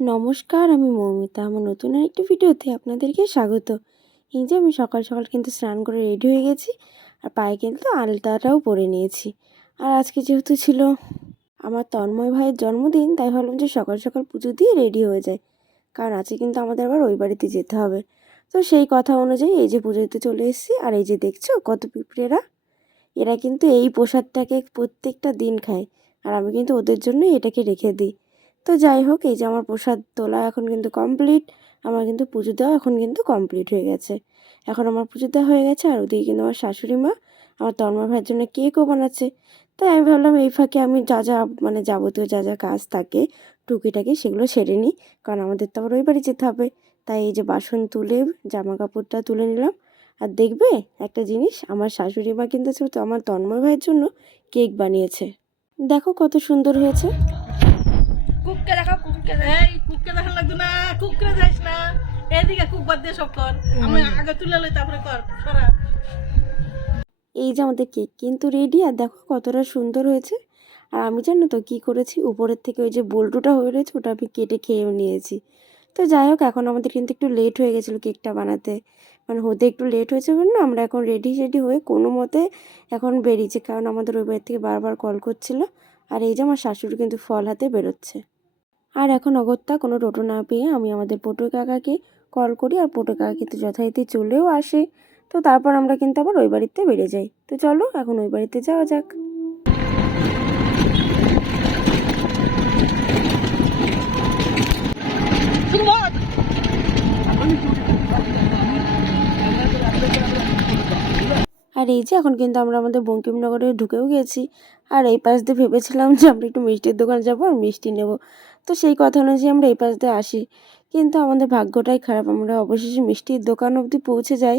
নমস্কার, আমি মৌমিতা। আমার নতুন আরেকটি ভিডিওতে আপনাদেরকে স্বাগত। এই যে আমি সকাল সকাল কিন্তু স্নান করে রেডি হয়ে গেছি আর পায়ে কিন্তু আলতাটাও পরে নিয়েছি। আর আজকে যেহেতু ছিল আমার তন্ময় ভাইয়ের জন্মদিন, তাই ভাবলাম যে সকাল সকাল পুজো দিয়ে রেডি হয়ে যায় কারণ আজকে কিন্তু আমাদের আবার ওই বাড়িতে যেতে হবে। তো সেই কথা অনুযায়ী এই যে পুজো দিতে চলে এসেছি। আর এই যে দেখছ কত পিঁপড়েরা? এরা কিন্তু এই প্রসাদটাকে প্রত্যেকটা দিন খায়। আর আমি কিন্তু ওদের জন্য এটাকে রেখে দিই। তো যাই হোক, এই যে আমার প্রসাদ তোলা এখন কিন্তু কমপ্লিট আমার কিন্তু পুজো দেওয়া এখন কিন্তু কমপ্লিট হয়ে গেছে। এখন আমার পুজো দেওয়া হয়ে গেছে, আর ওদিকে কিন্তু আমার শাশুড়ি মা, আমার তন্ময় ভাইয়ের জন্য কেকও বানাচ্ছে। তাই আমি ভাবলাম, এই ফাঁকে আমি যা যা মানে যাবতীয় যা যা কাজ থাকে, টুকিটাকি সেগুলো সেরে নিই, কারণ আমাদের তো আবার ওই বাড়ি যেতে হবে। তাই এই যে বাসন তুলে জামা কাপড়টা তুলে নিলাম। আর দেখবে, একটা জিনিস, আমার শাশুড়ি মা কিন্তু আমার তন্ময় ভাইয়ের জন্য কেক বানিয়েছে। দেখো কত সুন্দর হয়েছে। কুককে দেখা কুককে এই কুককে দেখা লাগতো না কুক করে যাইস না। এদিকে কুক বাদ দিয়ে সব কর। আমি আগে তুলে লই তারপরে কর। সরা। এই যে আমাদের কেক কিন্তু রেডি আর দেখো কতটা সুন্দর হয়েছে। আর আমি জানো তো কী করেছি? উপরের থেকে ওই যে বল্টুটা হয়ে রয়েছে ওটা আমি কেটে খেয়েও নিয়েছি। তো যাই হোক এখন আমাদের কিন্তু একটু লেট হয়ে গেছিল কেকটা বানাতে। মানে হতে একটু লেট হয়েছে বলে না আমরা এখন রেডি রেডি হয়ে কোনো মতে এখন বেরিয়েছি। কারণ আমাদের ওই বাড়ি থেকে বারবার কল করছিল। আর এই যে আমার শাশুড়ি কিন্তু ফল হাতে বেরোচ্ছে। আর এখন অগত্যা কোনো টোটো না পেয়ে আমি আমাদের পটু কাকাকে কল করি আর পটু কাকা কিন্তু যথারীতি চলেও আসে। তো তারপর আমরা কিন্তু আবার ওই বাড়িতে বেড়ে যাই। তো চলো এখন ওই বাড়িতে যাওয়া যাক। আর এই যে এখন কিন্তু আমরা আমাদের বঙ্কিমনগরে ঢুকেও গেছি। আর এই পাশ দিয়ে ভেবেছিলাম যে আমরা একটু মিষ্টির দোকান যাব আর মিষ্টি নেব। তো সেই কথা অনুযায়ী আমরা এই পাশ দিয়ে আসি। কিন্তু আমাদের ভাগ্যটাই খারাপ। আমরা অবশেষে মিষ্টির দোকান অবধি পৌঁছে যাই।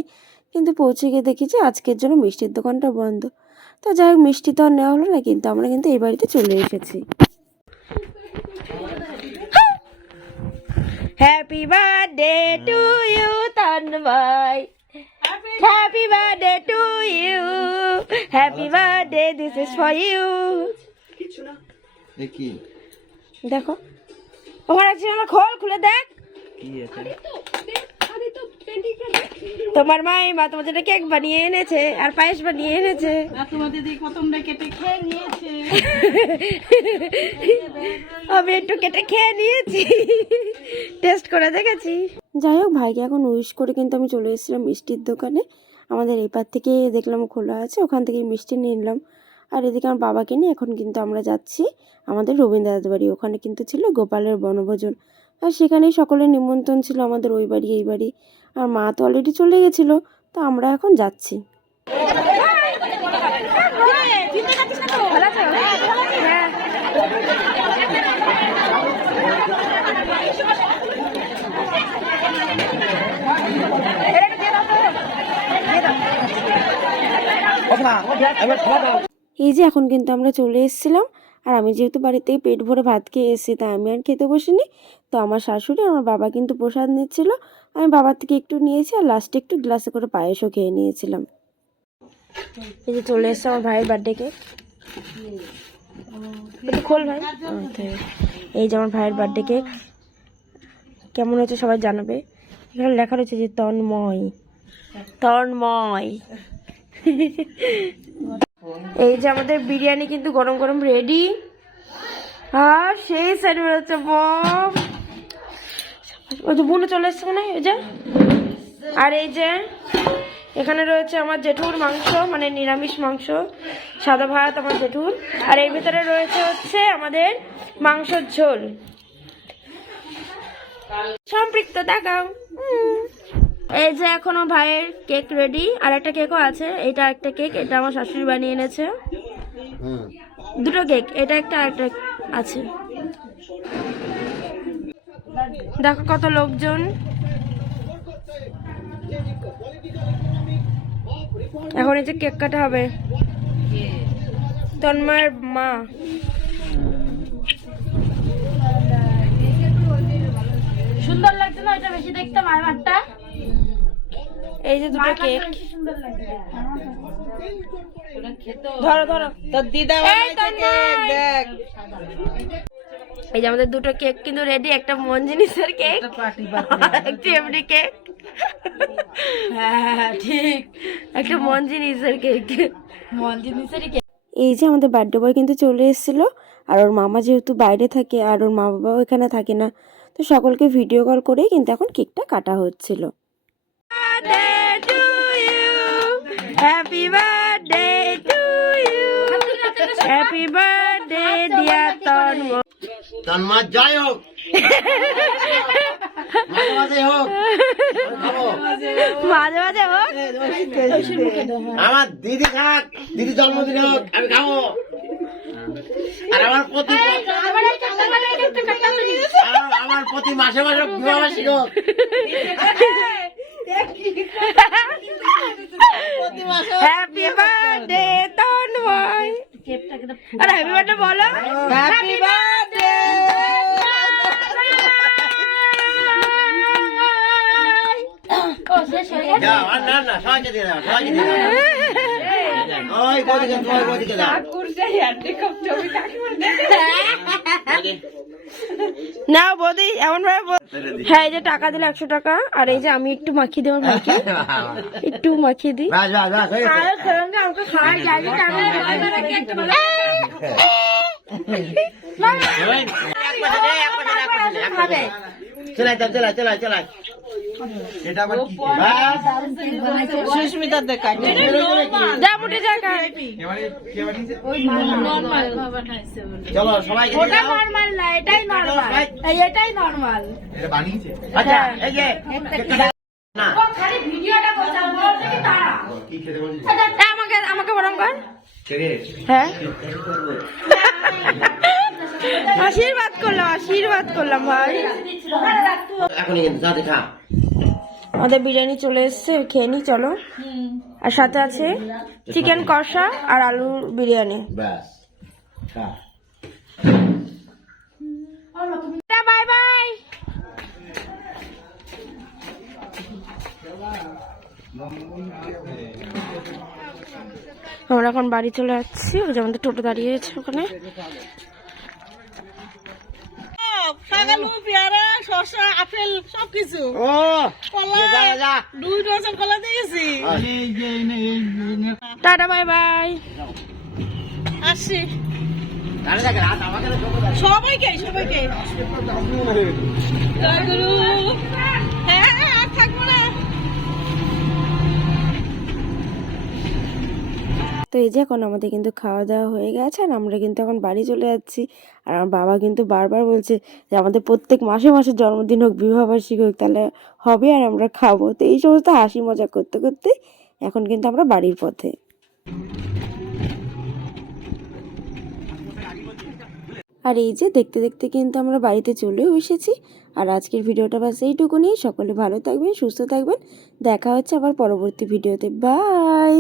কিন্তু পৌঁছে গিয়ে দেখি যে আজকের জন্য মিষ্টির দোকানটা বন্ধ। তো যাই হোক মিষ্টি তো আর নেওয়া হলো না কিন্তু আমরা কিন্তু এই বাড়িতে চলে এসেছি। Happy birthday to you Tanmoy happy birthday to you happy birthday this is for you দেখি আছে আমার খোল খুলে দেখ। তোমার মাই মা তোমার জন্য কেক বানিয়ে এনেছে আর পায়েস বানিয়ে এনেছে। আমি একটু কেটে খেয়ে নিয়েছি। টেস্ট করে দেখেছি। যাই হোক ভাইকে এখন উইশ করে কিন্তু আমি চলে এসেছিলাম মিষ্টির দোকানে। আমাদের এপার থেকে দেখলাম খোলা আছে ওখান থেকে মিষ্টি নিয়ে নিলাম। আর এদিকে আমার বাবাকে নিয়ে এখন কিন্তু আমরা যাচ্ছি আমাদের রবীন্দ্রনাথ বাড়ি। ওখানে কিন্তু ছিল গোপালের বনভোজন। আর সেখানেই সকলের নিমন্ত্রণ ছিল আমাদের ওই বাড়ি এই বাড়ি। আর মা তো অলরেডি চলে গেছিল তো আমরা এখন যাচ্ছি। এই যে এখন কিন্তু আমরা চলে এসেছিলাম। আর আমি যেহেতু বাড়িতেই পেট ভরে ভাত খেয়ে এসেছি, তাই আমি আর খেতে বসিনি। তো আমার শাশুড়ি আমার বাবা কিন্তু প্রসাদ নিচ্ছিল। আমি বাবার থেকে একটু নিয়েছি আর লাস্টে একটু গ্লাসে করে পায়েসও খেয়ে নিয়েছিলাম। এই যে চলে এসছে আমার ভাইয়ের বার্থডে কেক খোল ভাই। এই যে আমার ভাইয়ের বার্থডে কেক কেমন হয়েছে সবাই জানাবে। এখানে লেখা রয়েছে যে তন্ময়। তন্ময়। এই যে আমাদের বিরিয়ানি কিন্তু গরম গরম রেডি আর সেই সাইড বেরোচ্ছে বম। চলে এসছে মনে হয় ওই যে। আর এই যে এখানে রয়েছে আমার জেঠুর মাংস মানে নিরামিষ মাংস, সাদা ভাত আমার জেঠুর। আর এর ভিতরে রয়েছে হচ্ছে আমাদের মাংসর ঝোল। সম্পৃক্ত দেখাও। এই যে এখনও ভাইয়ের কেক রেডি আর একটা কেকও আছে। এটা একটা কেক এটা আমার শাশুড়ি বানিয়ে এনেছে। দুটো কেক এটা একটা আর একটা আছে। দেখো কত লোকজন। এখন এই যে কেক কাটা হবে। তন্ময়ের মা সুন্দর লাগছে না এটা বেশি দেখতে মায়ের ভাতটা এই যে দুটো কেক। ধরো ধরো। তোর দিদা এই দেখ। এই যে আমাদের দুটো কেক কিন্তু রেডি একটা মন জিনিসের কেক পার্টি একটু এমনি কেক। হ্যাঁ ঠিক। একটা মন জিনিসের কেক। মন জিনিসেরই এই যে আমাদের বার্থডে বয় কিন্তু চলে এসেছিল আর ওর মামা যেহেতু বাইরে থাকে আর ওর মা বাবাও এখানে থাকে না তো সকলকে ভিডিও কল করেই কিন্তু এখন কেকটা কাটা হচ্ছিল। Happy birthday to you happy birthday dear তন্ম তন্মার জয় হোক। মাঝে মাঝে হোক। মাঝে মাঝে হোক। আমার দিদি খাক দিদি জন্মদিন হোক আমি খাব। আর আমার প্রতি আমার প্রতি মাসে মাসে বিবাহবার্ষিক হোক। Happy birthday Tanmoy. আরে হ্যাপি বার্থডে বলো। হ্যাপি বার্থডে যা, আর না না সবাইকে দিয়ে দাও সবাইকে দিয়ে দাও। ওই কোদিকে ওই কোদিকে দাও। না বৌদি এমন ভাবে হ্যাঁ এই যে টাকা দিল একশো টাকা আর এই যে আমি একটু মাখিয়ে দেবো ভাইকে একটু মাখিয়ে দিই। খাওয়ার চলাই দেখাই যা মুটে চলো দিয়ে দাও। নর্মাল না এটাই নর্মাল এটাই নর্মাল আচ্ছা এই যে না। খালি ভিডিওটা বলতে কি তারা আমাকে আমাকে বরং কর। হ্যাঁ। আশীর্বাদ করলাম আশীর্বাদ করলাম ভাই। আমাদের বিরিয়ানি চলে এসছে খেয়ে নি চলো। আর সাথে আছে চিকেন কষা আর আলুর বিরিয়ানি। Bye bye. আমরা এখন বাড়ি চলে যাচ্ছি ওই যে আমাদের টোটো দাঁড়িয়ে আছে ওখানে শাকালু পেয়ারা শসা আপেল সবকিছু। ও কলা যা যা। দুই ডজন কলা দিয়েছি টাটা বাই বাই। আসি। সবাইকে সবাইকে। জয় গুরু। তো এই যে এখন আমাদের কিন্তু খাওয়া দাওয়া হয়ে গেছে আর আমরা কিন্তু এখন বাড়ি চলে যাচ্ছি। আর আমার বাবা কিন্তু বারবার বলছে যে আমাদের প্রত্যেক মাসে মাসে জন্মদিন হোক, বিবাহবার্ষিকী হোক, তাহলে হবে আর আমরা খাব। তো এই সমস্ত হাসি মজা করতে করতে এখন কিন্তু আমরা বাড়ির পথে। আর এই যে দেখতে দেখতে কিন্তু আমরা বাড়িতে চলেও এসেছি। আর আজকের ভিডিওটা বাস এইটুকুনি। সকলে ভালো থাকবেন, সুস্থ থাকবেন। দেখা হচ্ছে আবার পরবর্তী ভিডিওতে। বাই!